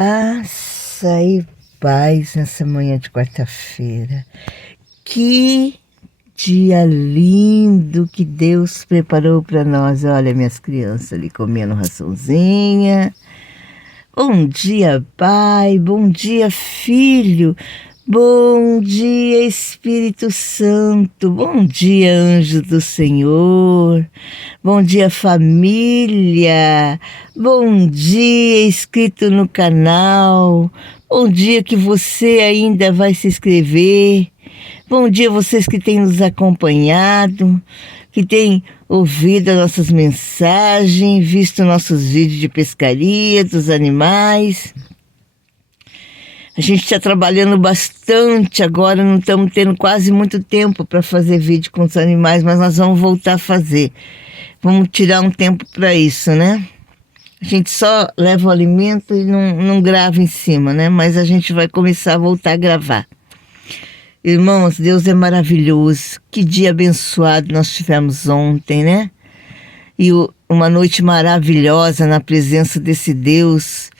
Graça e paz nessa manhã de quarta-feira. Que dia lindo que Deus preparou para nós. Olha, minhas crianças ali comendo raçãozinha. Bom dia, pai. Bom dia, filho. Bom dia, Espírito Santo. Bom dia, anjo do Senhor. Bom dia, família. Bom dia, inscrito no canal. Bom dia que você ainda vai se inscrever. Bom dia vocês que têm nos acompanhado, que têm ouvido as nossas mensagens, visto nossos vídeos de pescaria dos animais. A gente está trabalhando bastante agora, não estamos tendo quase muito tempo para fazer vídeo com os animais, mas nós vamos voltar a fazer. Vamos tirar um tempo para isso, né? A gente só leva o alimento e não grava em cima, né? Mas a gente vai começar a voltar a gravar. Irmãos, Deus é maravilhoso. Que dia abençoado nós tivemos ontem, né? E uma noite maravilhosa na presença desse Deus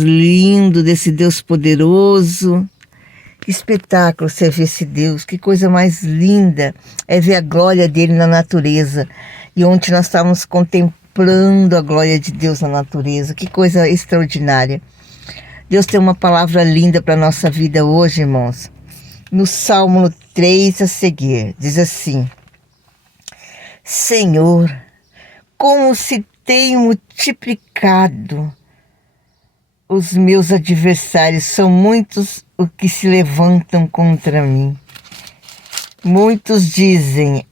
lindo, desse Deus poderoso. Que espetáculo servir esse Deus, que coisa mais linda é ver a glória dele na natureza. E ontem nós estávamos contemplando a glória de Deus na natureza, que coisa extraordinária. Deus tem uma palavra linda para a nossa vida hoje, irmãos. No Salmo 3 a seguir, diz assim: Senhor, como se tem multiplicado os meus adversários, são muitos os que se levantam contra mim. Muitos dizem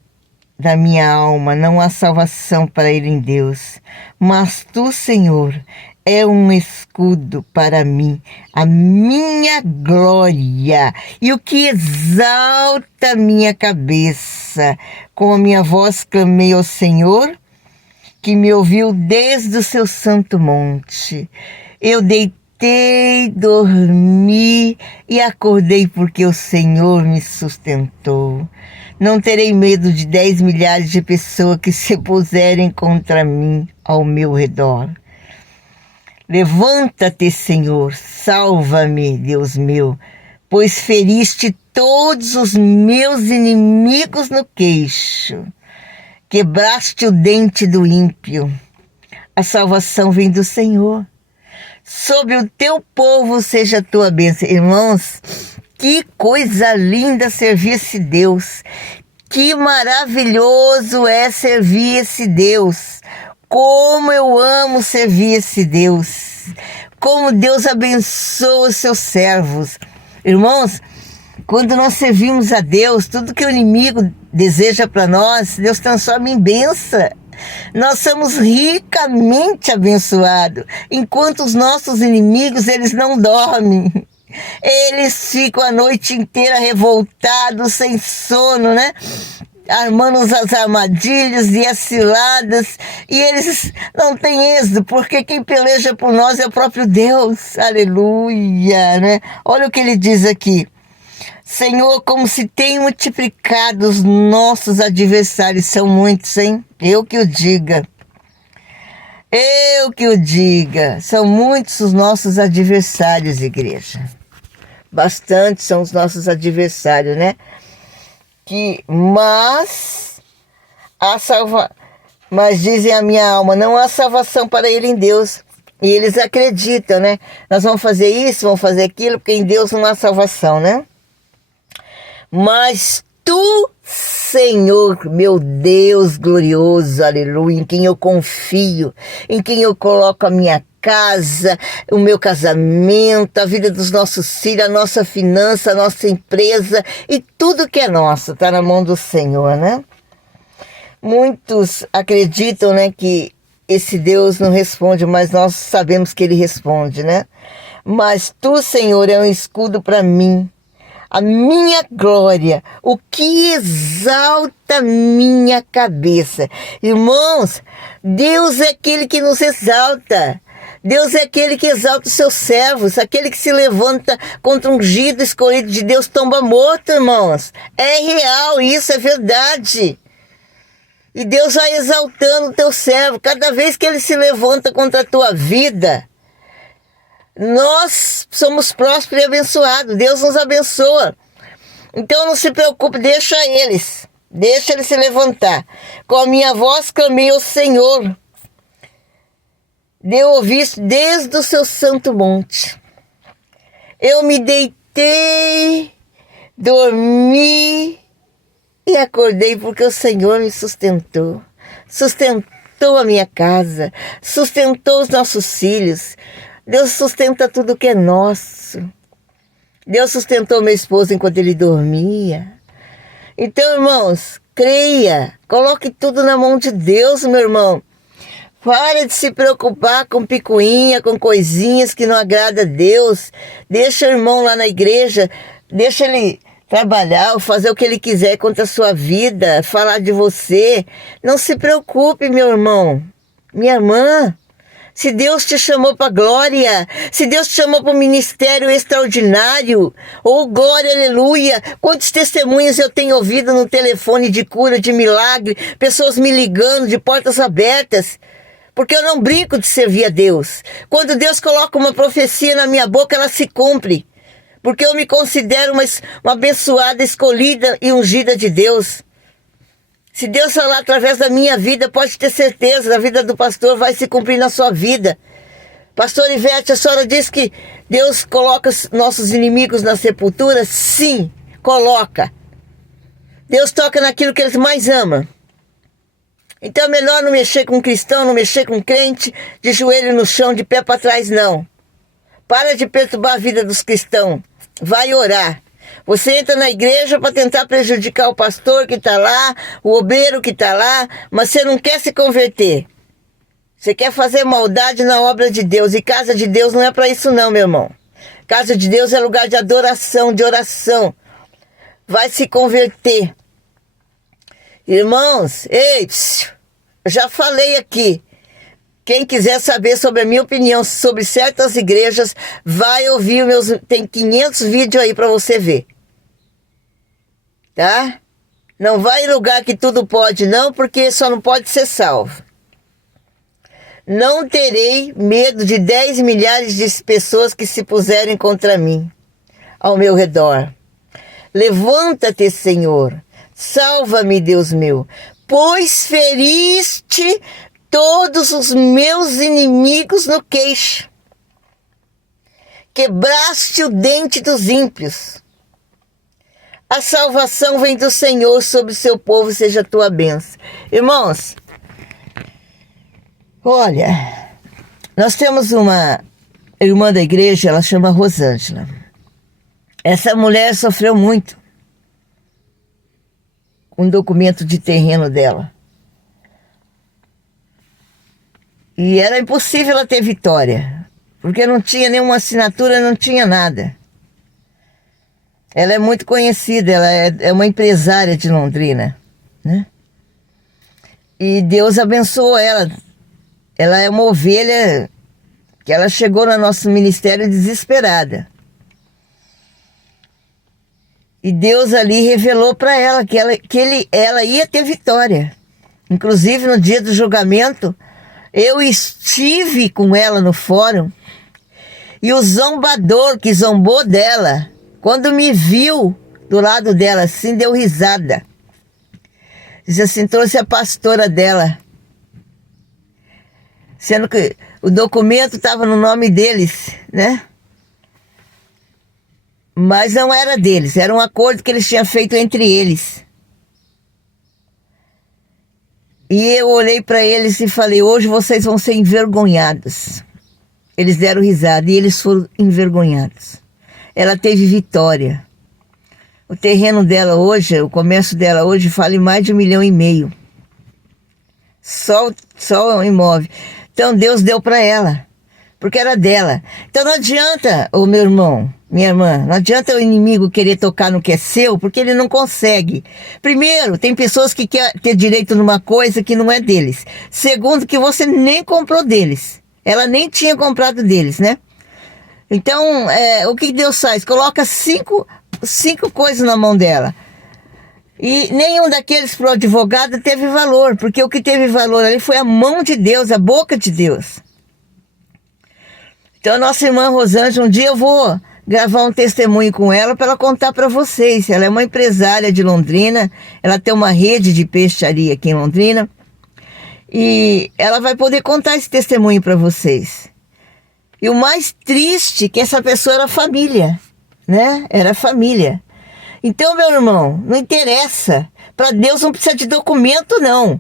da minha alma, não há salvação para ele em Deus. Mas tu, Senhor, é um escudo para mim, a minha glória, e o que exalta a minha cabeça. Com a minha voz clamei ao Senhor, que me ouviu desde o seu santo monte. Eu deitei, dormi e acordei porque o Senhor me sustentou. Não terei medo de 10 milhares de pessoas que se puserem contra mim ao meu redor. Levanta-te, Senhor, salva-me, Deus meu, pois feriste todos os meus inimigos no queixo. Quebraste o dente do ímpio. A salvação vem do Senhor. Sobre o teu povo seja a tua bênção. Irmãos, que coisa linda servir esse Deus. Que maravilhoso é servir esse Deus. Como eu amo servir esse Deus. Como Deus abençoa os seus servos. Irmãos, quando nós servimos a Deus, tudo que o inimigo deseja para nós, Deus transforma em bênção. Nós somos ricamente abençoados, enquanto os nossos inimigos, eles não dormem. Eles ficam a noite inteira revoltados, sem sono, né? Armando as armadilhas e as ciladas, e eles não têm êxito, porque quem peleja por nós é o próprio Deus. Aleluia, né? Olha o que ele diz aqui: Senhor, como se tem multiplicado os nossos adversários. São muitos, hein? Eu que o diga. Eu que o diga. São muitos os nossos adversários, igreja. Bastante são os nossos adversários, né? Mas dizem a minha alma, não há salvação para ele em Deus. E eles acreditam, né? Nós vamos fazer isso, vamos fazer aquilo, porque em Deus não há salvação, né? Mas tu, Senhor, meu Deus glorioso, aleluia, em quem eu confio, em quem eu coloco a minha casa, o meu casamento, a vida dos nossos filhos, a nossa finança, a nossa empresa e tudo que é nosso está na mão do Senhor, né? Muitos acreditam, né, que esse Deus não responde, mas nós sabemos que ele responde, né? Mas tu, Senhor, é um escudo para mim, a minha glória, o que exalta minha cabeça. Irmãos, Deus é aquele que nos exalta. Deus é aquele que exalta os seus servos, aquele que se levanta contra um ungido escolhido de Deus tomba morto, irmãos. É real, isso é verdade. E Deus vai exaltando o teu servo. Cada vez que ele se levanta contra a tua vida, Nós somos prósperos e abençoados. Deus nos abençoa. Então não se preocupe, deixa eles se levantar. Com a minha voz clamei ao Senhor. Deu ouvido desde o seu santo monte. Eu me deitei, dormi e acordei porque o Senhor me sustentou. Sustentou a minha casa, sustentou os nossos filhos. Deus sustenta tudo que é nosso. Deus sustentou meu esposo enquanto ele dormia. Então, irmãos, creia, coloque tudo na mão de Deus, meu irmão. Para de se preocupar com picuinha, com coisinhas que não agrada a Deus. Deixa o irmão lá na igreja, deixa ele trabalhar, fazer o que ele quiser contra a sua vida, falar de você. Não se preocupe, meu irmão, minha irmã. Se Deus te chamou para glória, se Deus te chamou para um ministério extraordinário, oh glória, aleluia, quantos testemunhos eu tenho ouvido no telefone de cura, de milagre, pessoas me ligando de portas abertas, porque eu não brinco de servir a Deus. Quando Deus coloca uma profecia na minha boca, ela se cumpre, porque eu me considero uma abençoada, escolhida e ungida de Deus. Se Deus falar através da minha vida, pode ter certeza, a vida do pastor vai se cumprir na sua vida. Pastor Ivete, a senhora diz que Deus coloca nossos inimigos na sepultura? Sim, coloca. Deus toca naquilo que eles mais amam. Então é melhor não mexer com cristão, não mexer com crente, de joelho no chão, de pé para trás, não. Para de perturbar a vida dos cristãos. Vai orar. Você entra na igreja para tentar prejudicar o pastor que está lá, o obreiro que está lá, mas você não quer se converter. Você quer fazer maldade na obra de Deus. E casa de Deus não é para isso não, meu irmão. Casa de Deus é lugar de adoração, de oração. Vai se converter. Irmãos, ei, eu já falei aqui. Quem quiser saber sobre a minha opinião sobre certas igrejas, vai ouvir meus... Tem 500 vídeos aí para você ver. Tá? Não vai em lugar que tudo pode não, porque só não pode ser salvo. Não terei medo de 10 milhares de pessoas que se puserem contra mim, ao meu redor. Levanta-te, Senhor. Salva-me, Deus meu. Pois feriste todos os meus inimigos no queixo. Quebraste o dente dos ímpios. A salvação vem do Senhor, sobre o seu povo seja a tua bênção. Irmãos, olha, nós temos uma irmã da igreja, ela chama Rosângela. Essa mulher sofreu muito com um documento de terreno dela. E era impossível ela ter vitória, porque não tinha nenhuma assinatura, não tinha nada. Ela é muito conhecida, ela é uma empresária de Londrina, né? E Deus abençoou ela. Ela é uma ovelha que ela chegou no nosso ministério desesperada. E Deus ali revelou para ela que ela ia ter vitória. Inclusive no dia do julgamento, eu estive com ela no fórum e o zombador que zombou dela, quando me viu do lado dela assim, deu risada. Diz assim, trouxe a pastora dela. Sendo que o documento estava no nome deles, né? Mas não era deles, era um acordo que eles tinham feito entre eles. E eu olhei para eles e falei, hoje vocês vão ser envergonhados. Eles deram risada e eles foram envergonhados. Ela teve vitória. O terreno dela hoje, o comércio dela hoje, vale mais de 1,5 milhão. Só o imóvel. Então Deus deu para ela, porque era dela. Então não adianta, ô meu irmão, minha irmã, não adianta o inimigo querer tocar no que é seu, porque ele não consegue. Primeiro, tem pessoas que querem ter direito numa coisa que não é deles. Segundo, que você nem comprou deles. Ela nem tinha comprado deles, né? Então, o que Deus faz? Coloca cinco coisas na mão dela. E nenhum daqueles pro advogado teve valor, porque o que teve valor ali foi a mão de Deus, a boca de Deus. Então, a nossa irmã Rosângela, um dia eu vou gravar um testemunho com ela para ela contar para vocês. Ela é uma empresária de Londrina, ela tem uma rede de peixaria aqui em Londrina e ela vai poder contar esse testemunho para vocês. E o mais triste é que essa pessoa era família, né? Era família. Então, meu irmão, não interessa. Para Deus não precisa de documento, não.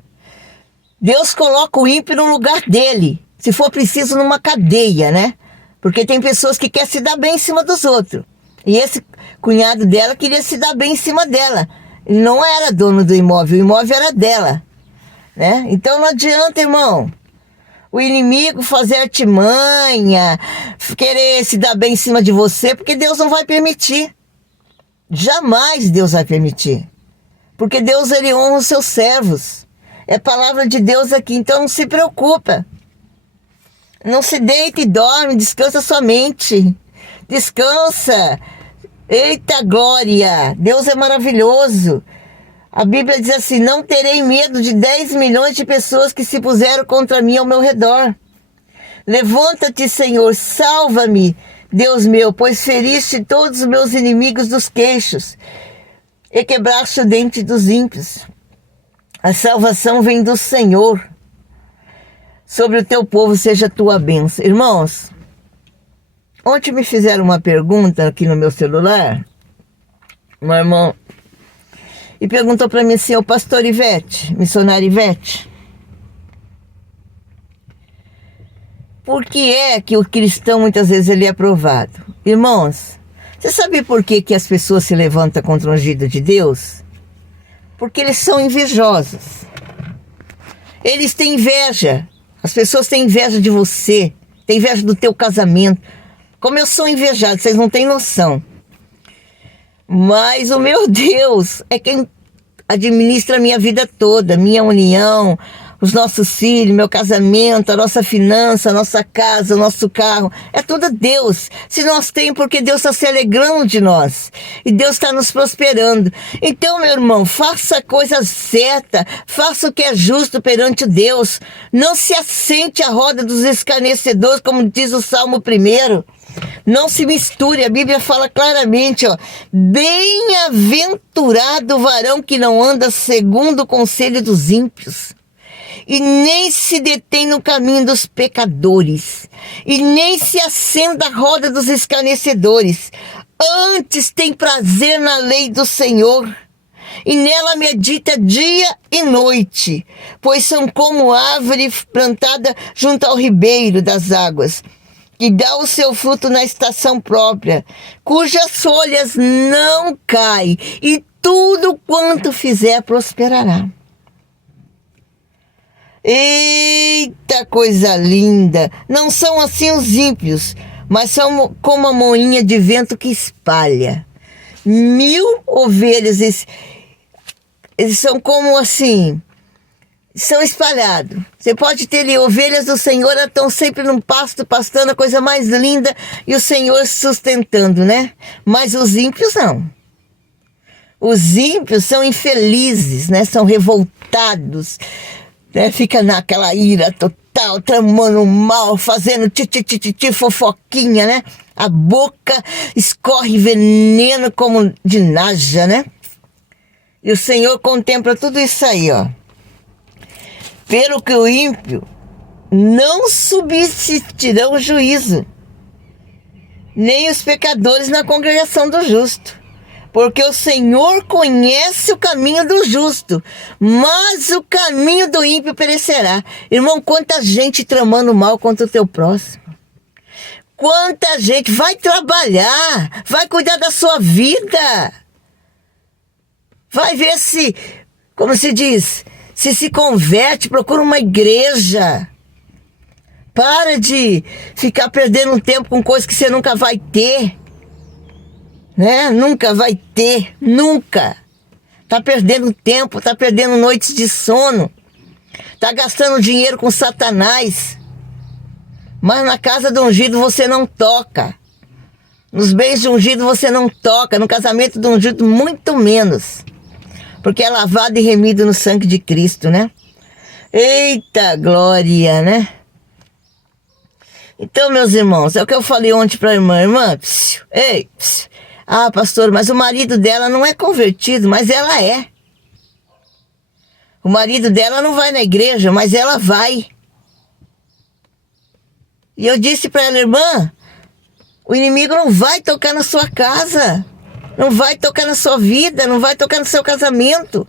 Deus coloca o ímpio no lugar dele. Se for preciso, numa cadeia, né? Porque tem pessoas que querem se dar bem em cima dos outros. E esse cunhado dela queria se dar bem em cima dela. Ele não era dono do imóvel, o imóvel era dela, né? Então não adianta, irmão, o inimigo fazer artimanha, querer se dar bem em cima de você, porque Deus não vai permitir. Jamais Deus vai permitir. Porque Deus, ele honra os seus servos. É palavra de Deus aqui, então não se preocupa. Não se deita e dorme, descansa sua mente. Descansa. Eita glória, Deus é maravilhoso. A Bíblia diz assim: não terei medo de 10 milhões de pessoas que se puseram contra mim ao meu redor. Levanta-te, Senhor, salva-me, Deus meu, pois feriste todos os meus inimigos dos queixos e quebraste o dente dos ímpios. A salvação vem do Senhor. Sobre o teu povo seja a tua bênção. Irmãos, ontem me fizeram uma pergunta aqui no meu celular, meu irmão, e perguntou para mim assim: o pastor Ivete, missionária Ivete, por que é que o cristão muitas vezes ele é aprovado? Irmãos, você sabe por que as pessoas se levantam contra o ungido de Deus? Porque eles são invejosos. Eles têm inveja. As pessoas têm inveja de você, têm inveja do teu casamento. Como eu sou invejado, vocês não têm noção. Mas o meu Deus é quem administra a minha vida toda, minha união, os nossos filhos, meu casamento, a nossa finança, a nossa casa, o nosso carro. É tudo Deus. Se nós temos, porque Deus está se alegrando de nós. E Deus está nos prosperando. Então, meu irmão, faça a coisa certa. Faça o que é justo perante Deus. Não se assente à roda dos escarnecedores, como diz o Salmo 1. Não se misture, a Bíblia fala claramente, ó: bem-aventurado o varão que não anda segundo o conselho dos ímpios, e nem se detém no caminho dos pecadores, e nem se assenta à roda dos escarnecedores. Antes tem prazer na lei do Senhor, e nela medita dia e noite, pois são como árvore plantada junto ao ribeiro das águas, que dá o seu fruto na estação própria, cujas folhas não caem, e tudo quanto fizer prosperará. Eita coisa linda! Não são assim os ímpios, mas são como a moinha de vento que espalha. 1000 ovelhas, eles são como assim, são espalhados. Você pode ter ali, ovelhas do Senhor estão sempre num pasto, pastando, a coisa mais linda, e o Senhor sustentando, né? Mas os ímpios não. Os ímpios são infelizes, né? São revoltados, né? Fica naquela ira total, tramando mal, fazendo titi, fofoquinha, né? A boca escorre veneno como de naja, né? E o Senhor contempla tudo isso aí, ó. Pelo que o ímpio não subsistirão juízo, nem os pecadores na congregação do justo. Porque o Senhor conhece o caminho do justo, mas o caminho do ímpio perecerá. Irmão, quanta gente tramando mal contra o teu próximo. Quanta gente. Vai trabalhar, vai cuidar da sua vida. Vai ver se, como se diz, se converte, procura uma igreja. Para de ficar perdendo tempo com coisas que você nunca vai ter. Né? Nunca vai ter, nunca. Tá perdendo tempo, tá perdendo noites de sono. Tá gastando dinheiro com Satanás. Mas na casa do ungido você não toca. Nos bens de ungido você não toca. No casamento do ungido muito menos. Porque é lavado e remido no sangue de Cristo, né? Eita glória, né? Então, meus irmãos, é o que eu falei ontem para a irmã. Irmã, ei, ah, pastor, mas o marido dela não é convertido, mas ela é. O marido dela não vai na igreja, mas ela vai. E eu disse para ela, irmã, o inimigo não vai tocar na sua casa, não vai tocar na sua vida, não vai tocar no seu casamento.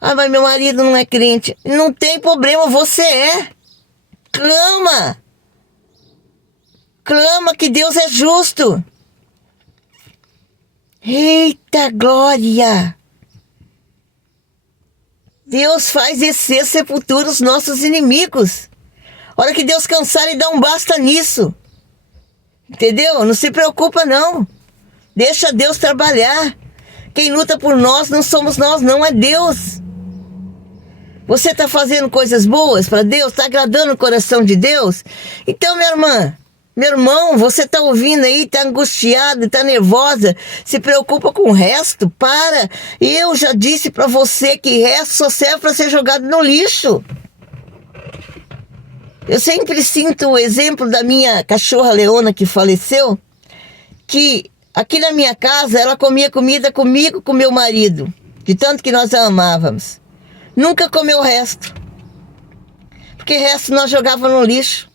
Ah, mas meu marido não é crente. Não tem problema, você é. Clama. Clama que Deus é justo. Eita glória! Deus faz descer sepultura os nossos inimigos. A hora que Deus cansar, Ele dá um basta nisso. Entendeu? Não se preocupa não. Deixa Deus trabalhar. Quem luta por nós não somos nós, não, é Deus. Você está fazendo coisas boas para Deus? Está agradando o coração de Deus? Então, minha irmã, meu irmão, você está ouvindo aí, está angustiado, está nervosa, se preocupa com o resto? Para! Eu já disse para você que resto só serve para ser jogado no lixo. Eu sempre sinto o exemplo da minha cachorra Leona que faleceu, que aqui na minha casa ela comia comida comigo, com meu marido, de tanto que nós a amávamos. Nunca comeu o resto, porque o resto nós jogávamos no lixo.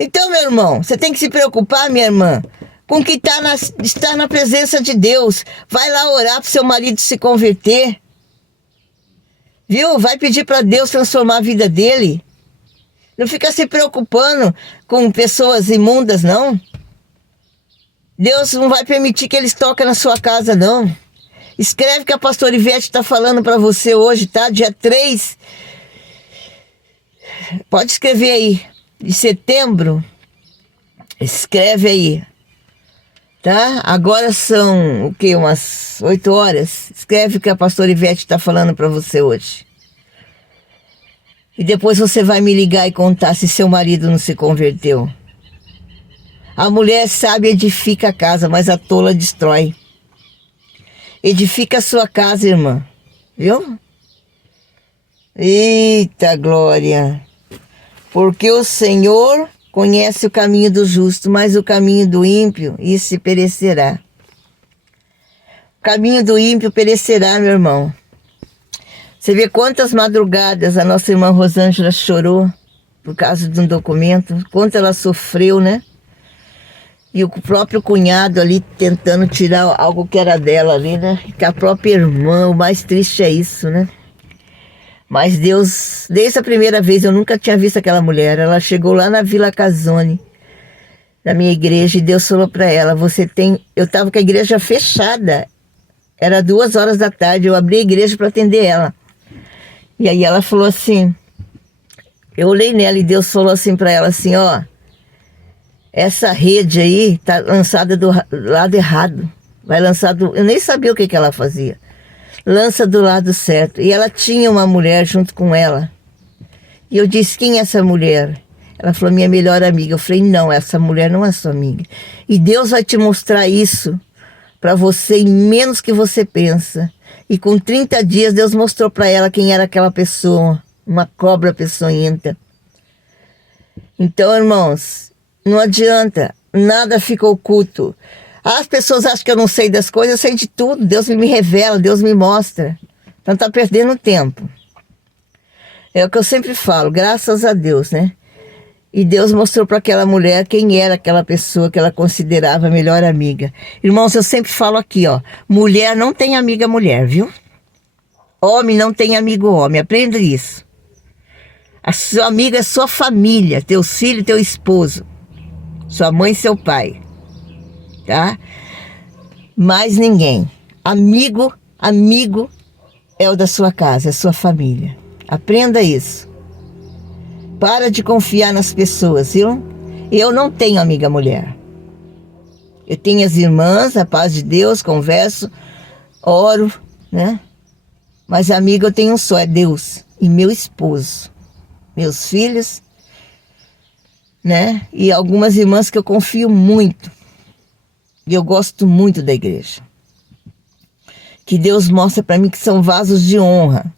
Então, meu irmão, você tem que se preocupar, minha irmã, com que está na presença de Deus. Vai lá orar para o seu marido se converter. Viu? Vai pedir para Deus transformar a vida dele. Não fica se preocupando com pessoas imundas, não. Deus não vai permitir que eles toquem na sua casa, não. Escreve que a pastora Ivete está falando para você hoje, tá? Dia 3. Pode escrever aí. De setembro, escreve aí, tá? Agora são, o quê? Umas 8 horas. Escreve o que a pastora Ivete está falando para você hoje. E depois você vai me ligar e contar se seu marido não se converteu. A mulher sábia edifica a casa, mas a tola destrói. Edifica a sua casa, irmã. Viu? Eita glória! Porque o Senhor conhece o caminho do justo, mas o caminho do ímpio, isso se perecerá. O caminho do ímpio perecerá, meu irmão. Você vê quantas madrugadas a nossa irmã Rosângela chorou por causa de um documento, quanto ela sofreu, né? E o próprio cunhado ali tentando tirar algo que era dela ali, né? Que a própria irmã, o mais triste é isso, né? Mas Deus, desde a primeira vez, eu nunca tinha visto aquela mulher. Ela chegou lá na Vila Casone, na minha igreja, e Deus falou para ela, eu estava com a igreja fechada, era 2 horas da tarde, eu abri a igreja para atender ela. E aí ela falou assim, eu olhei nela e Deus falou assim para ela, assim, ó, essa rede aí tá lançada do lado errado, vai lançar eu nem sabia o que ela fazia. Lança do lado certo. E ela tinha uma mulher junto com ela. E eu disse, quem é essa mulher? Ela falou, minha melhor amiga. Eu falei, não, essa mulher não é sua amiga. E Deus vai te mostrar isso para você em menos que você pensa. E com 30 dias, Deus mostrou para ela quem era aquela pessoa. Uma cobra peçonhenta. Então, irmãos, não adianta. Nada fica oculto. As pessoas acham que eu não sei das coisas, eu sei de tudo. Deus me revela, Deus me mostra. Então tá perdendo tempo. É o que eu sempre falo, graças a Deus, né? E Deus mostrou para aquela mulher quem era aquela pessoa que ela considerava a melhor amiga. Irmãos, eu sempre falo aqui, ó. Mulher não tem amiga mulher, viu? Homem não tem amigo homem. Aprenda isso. A sua amiga é sua família, teus filhos, teu esposo. Sua mãe e seu pai. Tá? Mais ninguém. Amigo é o da sua casa, é sua família. Aprenda isso. Para de confiar nas pessoas, viu? Eu não tenho amiga mulher. Eu tenho as irmãs, a paz de Deus, converso, oro, né? Mas amiga eu tenho um só, é Deus e meu esposo, meus filhos, né? E algumas irmãs que eu confio muito. E eu gosto muito da igreja. Que Deus mostra para mim que são vasos de honra.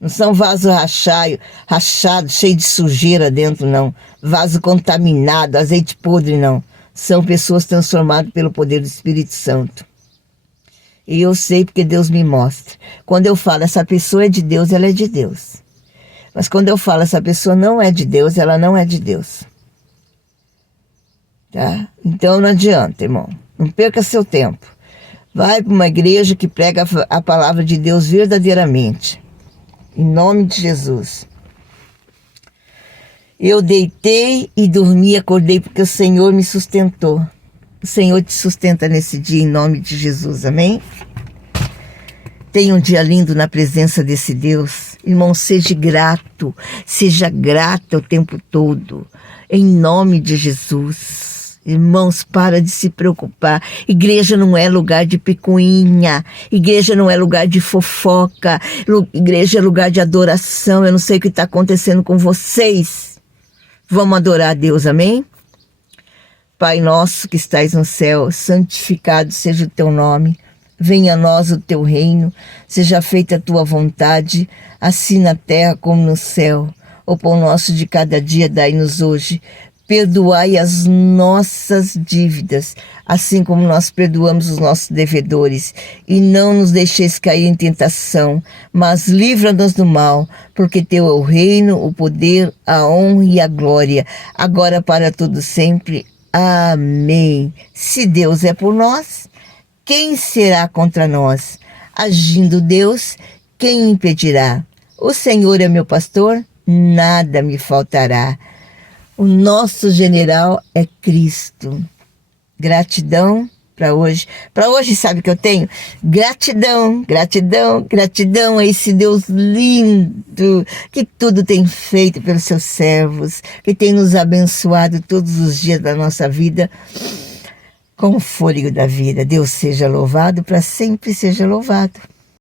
Não são vaso rachado, cheio de sujeira dentro, não. Vaso contaminado, azeite podre, não. São pessoas transformadas pelo poder do Espírito Santo. E eu sei porque Deus me mostra. Quando eu falo, essa pessoa é de Deus, ela é de Deus. Mas quando eu falo, essa pessoa não é de Deus, ela não é de Deus. Tá? Então não adianta, irmão. Não perca seu tempo. Vai para uma igreja que prega a palavra de Deus verdadeiramente. Em nome de Jesus. Eu deitei e dormi, acordei porque o Senhor me sustentou. O Senhor te sustenta nesse dia, em nome de Jesus, amém? Tenha um dia lindo na presença desse Deus. Irmão, seja grata o tempo todo, em nome de Jesus. Irmãos, para de se preocupar. Igreja não é lugar de picuinha. Igreja não é lugar de fofoca. Igreja é lugar de adoração. Eu não sei o que está acontecendo com vocês. Vamos adorar a Deus, amém? Pai nosso que estais no céu, santificado seja o teu nome. Venha a nós o teu reino. Seja feita a tua vontade, assim na terra como no céu. O pão nosso de cada dia dai-nos hoje. Perdoai as nossas dívidas, assim como nós perdoamos os nossos devedores. E não nos deixeis cair em tentação, mas livra-nos do mal, porque teu é o reino, o poder, a honra e a glória, agora para todo sempre. Amém. Se Deus é por nós, quem será contra nós? Agindo Deus, quem impedirá? O Senhor é meu pastor, nada me faltará. O nosso general é Cristo. Gratidão para hoje. Para hoje, sabe o que eu tenho? Gratidão, gratidão, gratidão a esse Deus lindo, que tudo tem feito pelos seus servos, que tem nos abençoado todos os dias da nossa vida, com o fôlego da vida. Deus seja louvado, para sempre seja louvado.